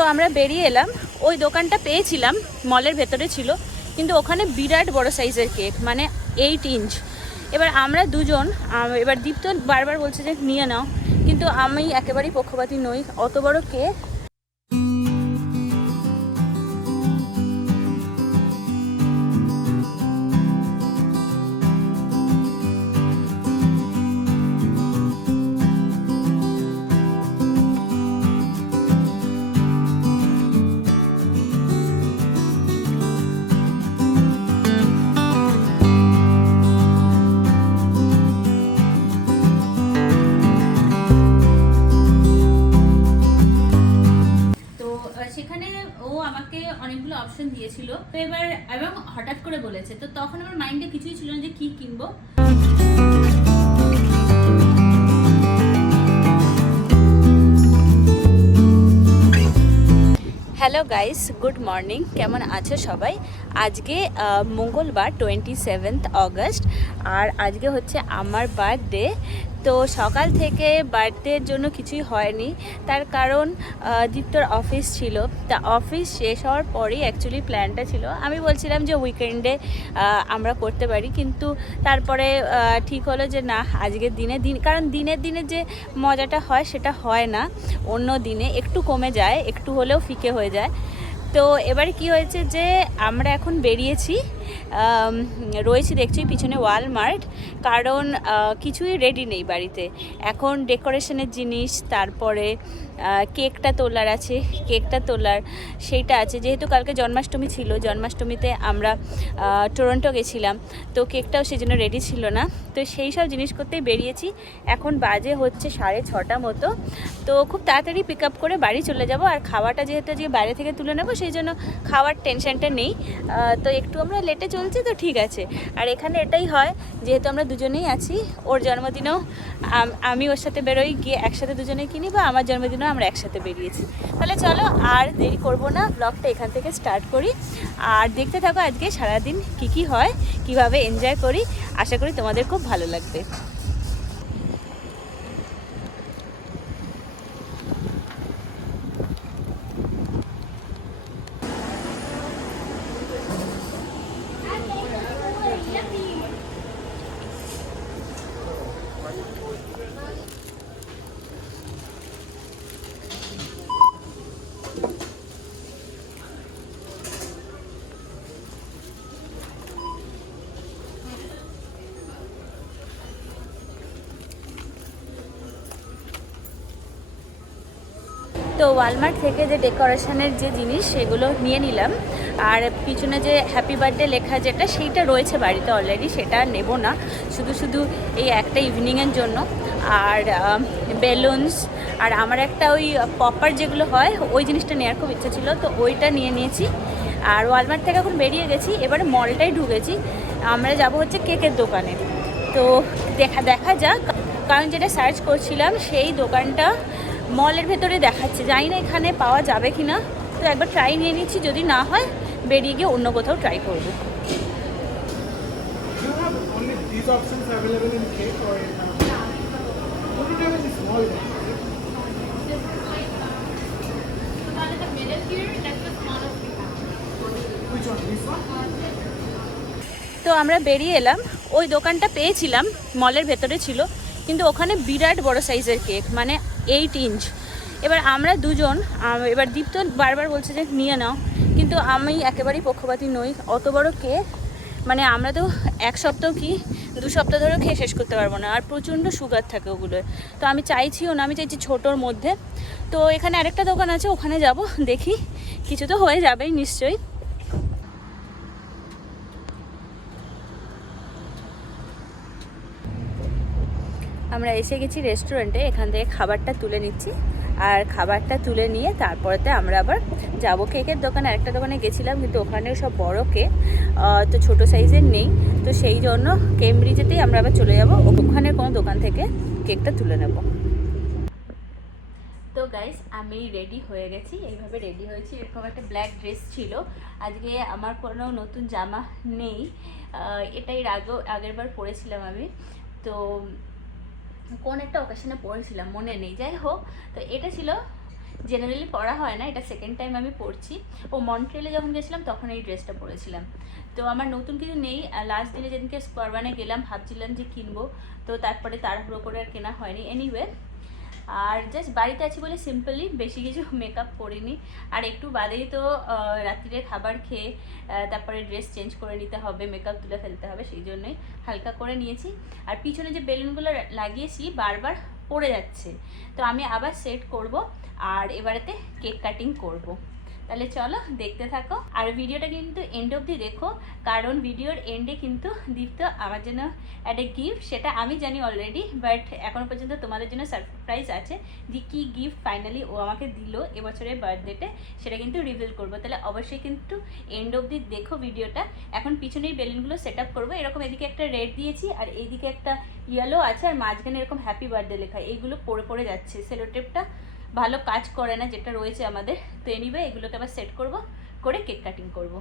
তো আমরা বেরিয়ে এলাম। ওই দোকানটা পেয়েছিলাম, মলের ভেতরে ছিল, কিন্তু ওখানে বিরাট বড় সাইজের কেক, মানে 8 ইঞ্চ। এবার আমরা দুজন, এবার দীপ্ত বারবার বলছে যে নিয়ে নাও, কিন্তু আমি একেবারেই পক্ষপাতী নই। অত বড় কেক সেখানে ও আমাকে অনেকগুলো অপশন দিয়েছিল। তো এবার এবং হঠাৎ করে বলেছে, তো তখন আমার মাইন্ডে কিছুই ছিল না যে কি কিনবো। Hello guys, good morning. কেমন আছো সবাই? আজকে মঙ্গলবার 27 অগস্ট, আর আজকে হচ্ছে আমার বার্থডে। তো সকাল থেকে বার্থডের জন্য কিছুই হয়নি, তার কারণ দীপ্তর অফিস ছিল। তা অফিস শেষ হওয়ার পরেই অ্যাকচুয়ালি প্ল্যানটা ছিল, আমি বলছিলাম যে উইকেন্ডে আমরা করতে পারি, কিন্তু তারপরে ঠিক হলো যে না, আজকের দিনে কারণ দিনের দিনে যে মজাটা হয় সেটা হয় না, অন্য দিনে একটু কমে যায়, একটু হলেও ফিকে হয়ে যায়। তো এবারে কি হয়েছে যে আমরা এখন বেরিয়েছি, রয়েছি দেখছি পিছনে ওয়ালমার্ট, কারণ কিছুই রেডি নেই বাড়িতে এখন। ডেকোরেশনের জিনিস, তারপরে কেকটা তোলার আছে, সেইটা আছে, যেহেতু কালকে জন্মাষ্টমী ছিল, জন্মাষ্টমীতে আমরা টরন্টো গেছিলাম, তো কেকটাও সেই জন্য রেডি ছিল না। তো সেই সব জিনিস করতেই বেরিয়েছি। এখন বাজে হচ্ছে 6:30 মতো। তো খুব তাড়াতাড়ি পিক আপ করে বাড়ি চলে যাব। আর খাওয়াটা যেহেতু আজকে বাইরে থেকে তুলে নেবো, সেই জন্য খাওয়ার টেনশনটা নেই। তো একটু আমরা লেটে চলছি, তো ঠিক আছে। আর এখানে এটাই হয়, যেহেতু আমরা দুজনেই আছি, ওর জন্মদিনেও আমি ওর সাথে বেরোই, গিয়ে একসাথে দুজনেই কিনি, বা আমার জন্মদিনেও আমরা একসাথে বেরিয়েছি। তাহলে চলো আর দেরি করব না, ব্লগটা এখান থেকে স্টার্ট করি। আর দেখতে থাকো আজকে সারাদিন কি হয়, কিভাবে এনজয় করি। আশা করি তোমাদের খুব ভালো লাগবে। তো ওয়ালমার্ট থেকে যে ডেকোরেশনের যে জিনিস সেগুলো নিয়ে নিলাম। আর পিছনে যে হ্যাপি বার্থডে লেখা যেটা, সেইটা রয়েছে বাড়িতে অলরেডি, সেটা নেব না, শুধু এই একটা ইভিনিংয়ের জন্য। আর বেলুনস, আর আমার একটা ওই পপার যেগুলো হয়, ওই জিনিসটা নেওয়ার খুব ইচ্ছা ছিল, তো ওইটা নিয়ে নিয়েছি। আর ওয়ালমার্ট থেকে এখন বেরিয়ে গেছি, এবারে মলটাই ঢুকেছি। আমরা যাব হচ্ছে কেকের দোকানে। তো দেখা যাক, কারণ যেটা সার্চ করছিলাম সেই দোকানটা মলের ভেতরে দেখাচ্ছে, জানি না এখানে পাওয়া যাবে কি না। তো একবার ট্রাই নিয়ে নিচ্ছি, যদি না হয় বেরিয়ে গিয়ে অন্য কোথাও ট্রাই করব। তো আমরা বেরিয়ে এলাম। ওই দোকানটা পেয়েছিলাম, মলের ভেতরে ছিল, কিন্তু ওখানে বিরাট বড় সাইজের কেক, মানে 8 ইঞ্চ। এবার আমরা দুজন, এবার দীপ্ত বারবার বলছে যে নিয়ে নাও, কিন্তু আমি একেবারেই পক্ষপাতী নই। অত বড় কেক, মানে আমরা তো 1 সপ্তাহ কি 2 সপ্তাহ ধরেও খেয়ে শেষ করতে পারবো না, আর প্রচণ্ড সুগার থাকে ওগুলোর। তো আমি চাইছিও না, আমি চাইছি ছোটোর মধ্যে। তো এখানে আরেকটা দোকান আছে, ওখানে যাব, দেখি কিছু তো হয়ে যাবেই নিশ্চয়ই। আমরা এসে গেছি রেস্টুরেন্টে, এখান থেকে খাবারটা তুলে নিচ্ছি। আর খাবারটা তুলে নিয়ে তারপরেতে আমরা আবার যাবো কেকের দোকানে। আরেকটা দোকানে গেছিলাম, কিন্তু ওখানেও সব বড় কেক, তো ছোটো সাইজের নেই। তো সেই জন্য কেমব্রিজেতেই আমরা আবার চলে যাব, ওখানে কোনো দোকান থেকে কেকটা তুলে নেব। তো গাইস, আমি রেডি হয়ে গেছি, এইভাবে রেডি হয়েছি। এরকম একটা ব্ল্যাক ড্রেস ছিল, আজকে আমার কোনো নতুন জামা নেই, এটাই আগের বার পরেছিলাম আমি। তো কোন একটা অকেশনে পরেছিলাম মনে নেই, যাই হোক। তো এটা ছিল জেনারেলি পরা হয় না, এটা সেকেন্ড টাইম আমি পরছি। ও মন্ট্রিয়ালে যখন গেছিলাম তখন এই ড্রেসটা পরেছিলাম। তো আমার নতুন কিছু নেই। লাস্ট দিনে যেদিনকে স্কোয়ারবানে গেলাম ভাবছিলাম যে কিনবো, তো তারপরে তাড়াহুড়ো করে আর কেনা হয়নি। এনিওয়ে, আর জাস্ট বাড়িতে আছি বলে সিম্পলি, বেশি কিছু মেকআপ করিনি। আর একটু বাদেই তো রাত্রিরে খাবার খেয়ে তারপরে ড্রেস চেঞ্জ করে নিতে হবে, মেকআপ তুলে ফেলতে হবে, সেই জন্যই হালকা করে নিয়েছি। আর পিছনে যে বেলুনগুলো লাগিয়েছি বারবার পড়ে যাচ্ছে, তো আমি আবার সেট করব আর এবারেতে কেক কাটিং করব। তাহলে চলো দেখতে থাকো, আর ভিডিওটা কিন্তু এন্ড অবধি দেখো, কারণ ভিডিওর এন্ডে কিন্তু দীপ্ত আমার জন্য একটা গিফট, সেটা আমি জানি অলরেডি, বাট এখনো পর্যন্ত তোমাদের জন্য সারপ্রাইজ আছে যে কী গিফট ফাইনালি ও আমাকে দিল এবছরের বার্থডেতে, সেটা কিন্তু রিভিল করবো। তাহলে অবশ্যই কিন্তু এন্ড অবধি দেখো ভিডিওটা। এখন পিছনেই বেলুনগুলো সেট আপ করবো। এরকম এদিকে একটা রেড দিয়েছি আর এইদিকে একটা ইয়েলো আছে, আর মাঝখানে এরকম হ্যাপি বার্থডে লেখা, এইগুলো পড়ে পড়ে যাচ্ছে, সেলোটেপটা ভালো কাজ করে না যেটা রয়েছে আমাদের। তো এনিওয়ে এগুলোকে আবার সেট করব, করে কেক কাটিং করব।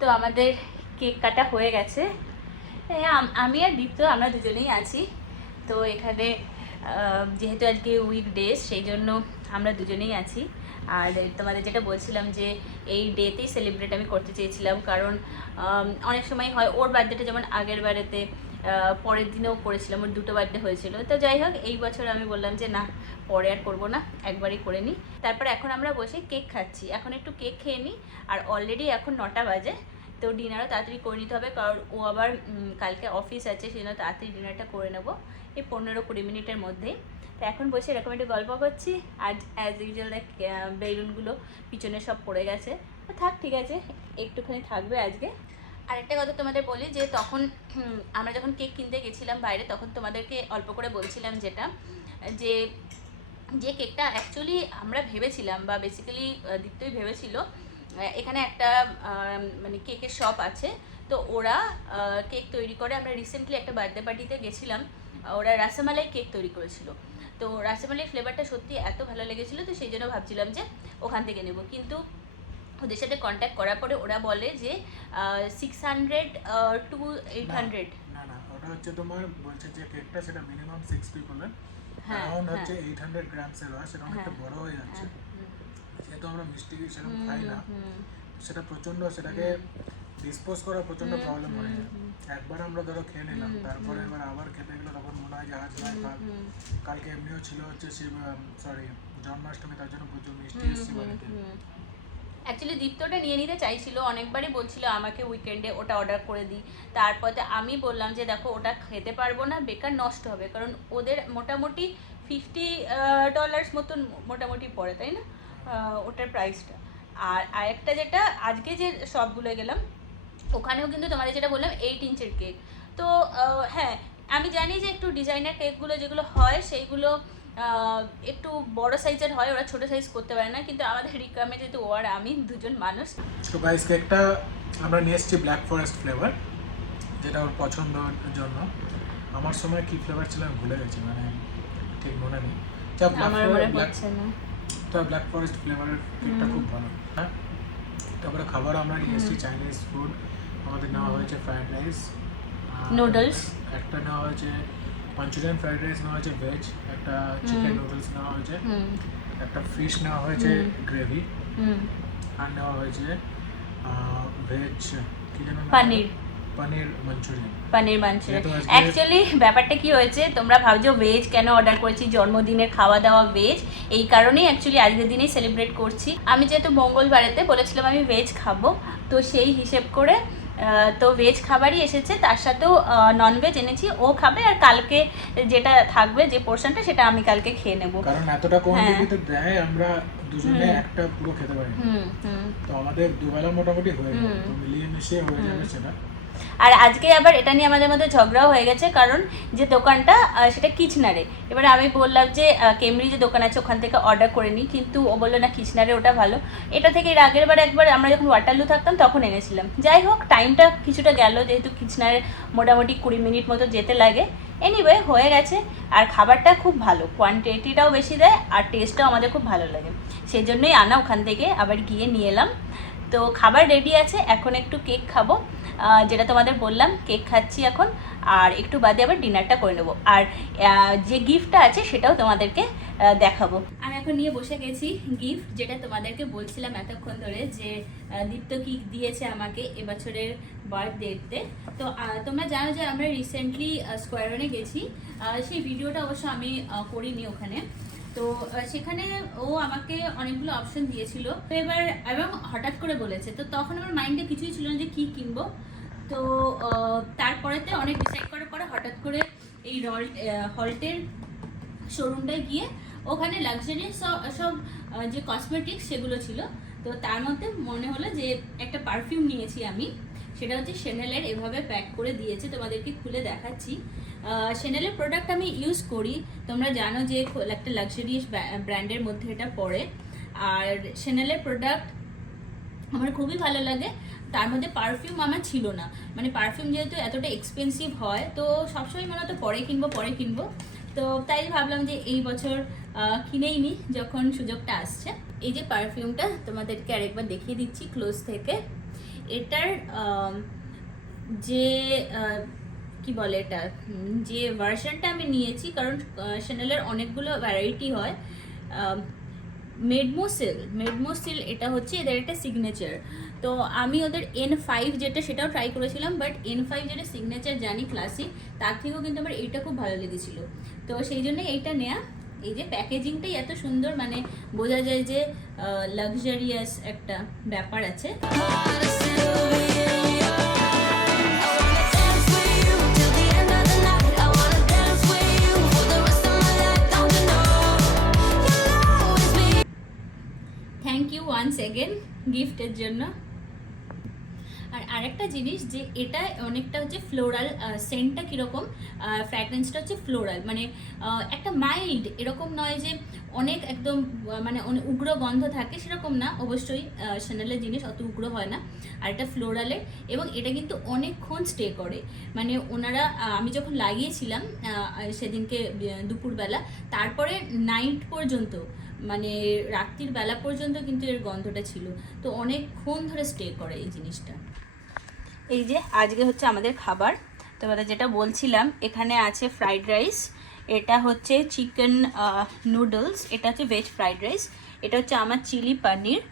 তো আমাদের কেক কাটা হয়ে গেছে। আমি আর দীপ্ত আমরা দুজনেই আছি। তো এখানে যেহেতু আজকে উইকডেজ, সেই জন্য আমরা দুজনেই আছি। আর তোমাদের যেটা বলছিলাম যে এই ডেতেই সেলিব্রেট আমি করতে চেয়েছিলাম, কারণ অনেক সময় হয় ওর বার্থডেটা, যেমন আগের বারেতে পরের দিনেও করেছিলাম, ওর দুটো বার্থডে হয়েছিল। তো যাই হোক, এই বছর আমি বললাম যে না, পরে আর করবো না, একবারই করে নিই। তারপর এখন আমরা বসে কেক খাচ্ছি। এখন একটু কেক খেয়ে নিই। আর অলরেডি এখন 9টা বাজে, তো ডিনারও তাড়াতাড়ি করে নিতে হবে, কারণ ও আবার কালকে অফিস আছে, সেই জন্য তাড়াতাড়ি ডিনারটা করে নেবো এই 15-20 মিনিটের মধ্যেই। তো এখন বসে এরকম একটু গল্প করছি। আর অ্যাজ ইউজুয়াল দেখ বেলুনগুলো পিছনে সব পড়ে গেছে, তো থাক, ঠিক আছে, একটুখানি থাকবে আজকে। আরেকটা কথা তোমাদের বলি, যে তখন আমরা যখন কেক কিনতে গেছিলাম বাইরে, তখন তোমাদেরকে অল্প করে বলছিলাম যেটা, যে যে কেকটা অ্যাকচুয়ালি আমরা ভেবেছিলাম, বা বেসিক্যালি দীপ্তই ভেবেছিল, এখানে একটা মানে কেকের শপ আছে, তো ওরা কেক তৈরি করে। আমরা রিসেন্টলি একটা বার্থডে পার্টিতে গেছিলাম, ওরা রাসমালাই কেক তৈরি করেছিল। তো রাসমালাই ফ্লেভারটা সত্যি এত ভালো লেগেছিলো, তো সেই জন্য ভাবছিলাম যে ওখান থেকে নেব। কিন্তু ওদের সাথে কন্ট্যাক্ট করার পরে ওরা বলে যে 600 to 800। না না, ওটা হচ্ছে তোমার বলছে যে কেকটা সেটা মিনিমাম 6 পিপলের, অ্যারাউন্ড হচ্ছে 800 গ্রামসের হয়, সেটা অনেকটা বড় হয়ে যাচ্ছে। যেহেতু আমরা মিষ্টি সেরকম খাই না, সেটা প্রচণ্ড, সেটাকে ডিসপোজ করা প্রচণ্ড প্রবলেম হয়ে যায়। একবার আমরা ধরো খেয়ে নিলাম, তারপরে এবার আবার খেতে গেলে তখন মনে হয় যে আজ নয় কাল। কালকে এমনিও ছিল হচ্ছে জন্মাষ্টমী, তার জন্য প্রচুর মিষ্টি এসেছি বাড়িতে। অ্যাকচুয়ালি দীপ্তটা নিয়ে নিতে চাইছিল, অনেকবারই বলছিল আমাকে উইকেন্ডে ওটা অর্ডার করে দিই। তারপরে আমি বললাম যে দেখো, ওটা খেতে পারবো না, বেকার নষ্ট হবে, কারণ ওদের মোটামুটি $50 মতন মোটামুটি পড়ে, তাই না ওটার প্রাইসটা। আর আরেকটা যেটা আজকে যে শপগুলো গেলাম, ওখানেও কিন্তু তোমাদের যেটা বললাম 8 ইঞ্চের কেক। তো হ্যাঁ, আমি জানি যে একটু ডিজাইনার কেকগুলো যেগুলো হয় সেইগুলো একটু বড় সাইজের হয়, ওরা ছোট সাইজ করতে পারে না, কিন্তু আমাদের রিকোয়ারমেন্ট যেহেতু ও আর আমি দুজন মানুষ। তো গাইস, কেকটা আমরা নিয়ে এসেছি ব্ল্যাক ফরেস্ট ফ্লেভার। যেটা ওর পছন্দের জন্য। আমার সময় কি ফ্লেভার ছিল আমি ভুলে গেছি, মানে ঠিক মনে নেই। যা ব্ল্যাক ফরেস্ট ফ্লেভারের কেকটা খুব ভালো। হ্যাঁ, তারপরে খাবার আমরা নিয়ে এসেছি চাইনিজ ফুড। আমাদের নেওয়া হয়েছে ফ্রাইড রাইস, নুডলস, একটা নেওয়া হয়েছে মাঞ্চুরিয়ান ফ্রাইড রাইস নেওয়া হয়েছে ভেজ, একটা চিকেন নুডলস নেওয়া হয়েছে, একটা ফিশ নেওয়া হয়েছে গ্রেভি, আর নেওয়া হয়েছে ভেজ কি যেন পনির মাঞ্চুরিয়ান। অ্যাকচুয়ালি ব্যাপারটা কি হয়েছে, তোমরা ভাবছো ভেজ কেন অর্ডার করেছি, জন্মদিনের খাওয়া দাওয়া ভেজ, এই কারণেই অ্যাকচুয়ালি আজকের দিনেই সেলিব্রেট করছি। আমি যেহেতু মঙ্গলবারেতে বলেছিলাম আমি ভেজ খাবো, তো সেই হিসেব করে তো ভেজ খাবারই এসেছে, তার সাথেও ননভেজ এনেছি, ও খাবে, আর কালকে যেটা থাকবে যে পোর্শনটা সেটা আমি কালকে খেয়ে নেব, কারণ এতটা কোয়ান্টিটিতে দেয় আমরা দুজনে একটা পুরো খেতে পারি। তো আমাদের দুবেলা মোটামুটি হয়ে যাবে, তো মিলিয়ে মিশিয়ে হয়ে যাবে সেটা। আর আজকে আবার এটা নিয়ে আমাদের মধ্যে ঝগড়াও হয়ে গেছে, কারণ যে দোকানটা সেটা কিচনারে, এবারে আমি বললাম যে কেমরি যে দোকান আছে ওখান থেকে অর্ডার করে নিই, কিন্তু ও বললো না কিচনারে ওটা ভালো। এটা থেকে এর আগের বার একবার আমরা যখন ওয়াটারলু থাকতাম তখন এনেছিলাম। যাই হোক, টাইমটা কিছুটা গেল, যেহেতু কিচনারে মোটামুটি 20 মিনিট মতো যেতে লাগে। এনিওয়ে হয়ে গেছে, আর খাবারটা খুব ভালো, কোয়ান্টিটিটাও বেশি দেয়, আর টেস্টটাও আমাদের খুব ভালো লাগে, সেই জন্যই আনা ওখান থেকে আবার গিয়ে নিয়ে এলাম। তো খাবার রেডি আছে, এখন একটু কেক খাবো, যেটা তোমাদের বললাম কেক খাচ্ছি এখন, আর একটু বাদে আবার ডিনারটা করে নেবো, আর যে গিফটটা আছে সেটাও তোমাদেরকে দেখাবো। আমি এখন নিয়ে বসে গেছি গিফট, যেটা তোমাদেরকে বলছিলাম এতক্ষণ ধরে যে দীপ্ত কি দিয়েছে আমাকে এবছরের বার্থডেতে। তো তোমরা জানো যে আমরা রিসেন্টলি স্কোয়ার ওয়ানে গেছি, সেই ভিডিওটা অবশ্য আমি করিনি ওখানে। তো সেখানে ও আমাকে অনেকগুলো অপশন দিয়েছিল, তো এবার এবং হঠাৎ করে বলেছে, তো তখন আমার মাইন্ডে কিছুই ছিল না যে কী কিনবো। তো তারপরেতে অনেক ডিসাইড করার পরে হঠাৎ করে এই হল্টের শোরুমটায় গিয়ে ওখানে লাক্সারিয়াস সব যে কসমেটিক্স সেগুলো ছিল, তো তার মধ্যে মনে হলো যে একটা পারফিউম নিয়েছি আমি, সেটা হচ্ছে শ্যানেলের, এভাবে প্যাক করে দিয়েছে, তোমাদেরকে খুলে দেখাচ্ছি। শ্যানেলের প্রোডাক্ট আমি ইউজ করি, তোমরা জানো যে একটা লাক্সারিয়াস ব্র্যান্ডের মধ্যে এটা পড়ে, আর শ্যানেলের প্রোডাক্ট আমার খুবই ভালো লাগে। তার মধ্যে পারফিউম আমার ছিল না, মানে পারফিউম যেহেতু এতটা এক্সপেন্সিভ হয়, তো সবসময় মনে হতো পরে কিনবো, তো তাই ভাবলাম যে এই বছর কিনেই নি যখন সুযোগটা আসছে। এই যে পারফিউমটা তোমাদেরকে আরেকবার দেখিয়ে দিচ্ছি ক্লোজ থেকে। এটার যে কি বলে এটা, যে ভার্সনটা আমি নিয়েছি, কারণ শ্যানেলের অনেকগুলো ভ্যারাইটি হয়, মেডমোসিল এটা হচ্ছে এদের একটা সিগনেচার। তো আমি ওদের N5 যেটা সেটাও ট্রাই করেছিলাম, বাট N5 যেটা সিগনেচার জানি ক্লাসিক, তার থেকেও কিন্তু আমার এইটা খুব ভালো লেগেছিল, তো সেই জন্য এইটা নেয়া। এই যে প্যাকেজিংটাই এত সুন্দর, মানে বোঝা যায় যে লাক্সারিয়াস একটা ব্যাপার আছে। থ্যাংক ইউ ওয়ান্স এগেন গিফটের জন্য। আর আরেকটা জিনিস, যে এটা অনেকটা হচ্ছে ফ্লোরাল, সেন্টটা কীরকম, ফ্র্যাগরেন্সটা হচ্ছে ফ্লোরাল, মানে একটা মাইল্ড, এরকম নয় যে অনেক একদম মানে উগ্র গন্ধ থাকে, সেরকম না, অবশ্যই শ্যানেলের জিনিস অত উগ্র হয় না, আর এটা ফ্লোরালের, এবং এটা কিন্তু অনেকক্ষণ স্টে করে, মানে ওনারা আমি যখন লাগিয়েছিলাম সেদিনকে দুপুরবেলা, তারপরে নাইট পর্যন্ত, মানে রাত্রির বেলা পর্যন্ত কিন্তু এর গন্ধটা ছিল, তো অনেকক্ষণ ধরে স্টে করে এই জিনিসটা। এই যে আজকে হচ্ছে আমাদের খাবার, তোমাদের যেটা বলছিলাম, এখানে আছে ফ্রাইড রাইস, এটা হচ্ছে চিকেন নুডলস, এটা হচ্ছে ভেজ ফ্রাইড রাইস, এটা হচ্ছে আমার চিলি পনির,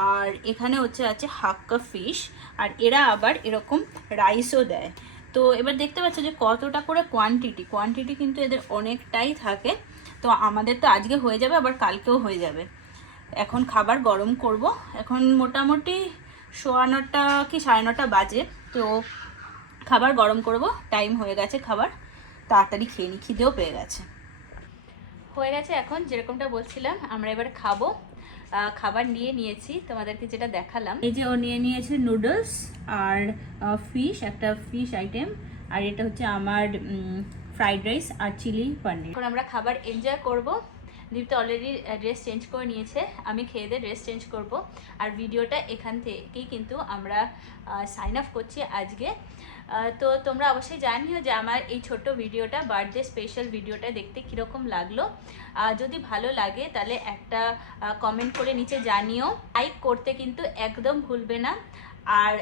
আর এখানে হচ্ছে আছে হাক্কা ফিশ, আর এরা আবার এরকম রাইসও দেয়। তো এবার দেখতে পাচ্ছ যে কতটা করে কোয়ান্টিটি কিন্তু এদের অনেকটাই থাকে। তো আমাদের তো আজকে হয়ে যাবে, আবার কালকেও হয়ে যাবে। এখন খাবার গরম করব, এখন মোটামুটি 9:15 কি 9:30 বাজে, তো খাবার গরম করব, টাইম হয়ে গেছে খাবার, তাড়াতাড়ি খেয়ে নিই, খিদেও পেয়ে গেছে। হয়ে গেছে এখন, যেরকমটা বলছিলাম আমরা এবার খাবো। খাবার নিয়েছি, তোমাদেরকে যেটা দেখালাম, এই যে ও নিয়েছে নুডলস আর ফিশ, একটা ফিশ আইটেম, আর এটা হচ্ছে আমার ফ্রাইড রাইস আর চিলি পনির। এখন আমরা খাবার এনজয় করব। দীপ্ত অলরেডি ড্রেস চেঞ্জ করে নিয়েছে, আমি খেয়ে দিয়ে ড্রেস চেঞ্জ করব, আর ভিডিওটা এখান থেকেই কিন্তু আমরা সাইন অফ করছি আজকে। তো তোমরা অবশ্যই জানিও যে আমার এই ছোট্ট ভিডিওটা, বার্থডে স্পেশাল ভিডিওটা দেখতে কীরকম লাগলো। যদি ভালো লাগে তাহলে একটা কমেন্ট করে নিচে জানিও, লাইক করতে কিন্তু একদম ভুলবে না। আর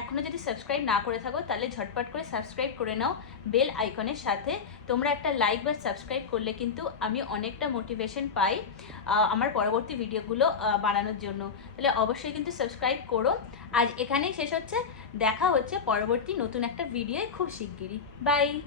এখনও যদি সাবস্ক্রাইব না করে থাকো তাহলে ঝটপট করে সাবস্ক্রাইব করে নাও বেল আইকনের সাথে। তোমরা একটা লাইক বা সাবস্ক্রাইব করলে কিন্তু আমি অনেকটা মোটিভেশন পাই আমার পরবর্তী ভিডিওগুলো বানানোর জন্য। তাহলে অবশ্যই কিন্তু সাবস্ক্রাইব করো। আজ এখানেই শেষ হচ্ছে, দেখা হচ্ছে পরবর্তী নতুন একটা ভিডিওয় খুব শিগগিরই। বাই।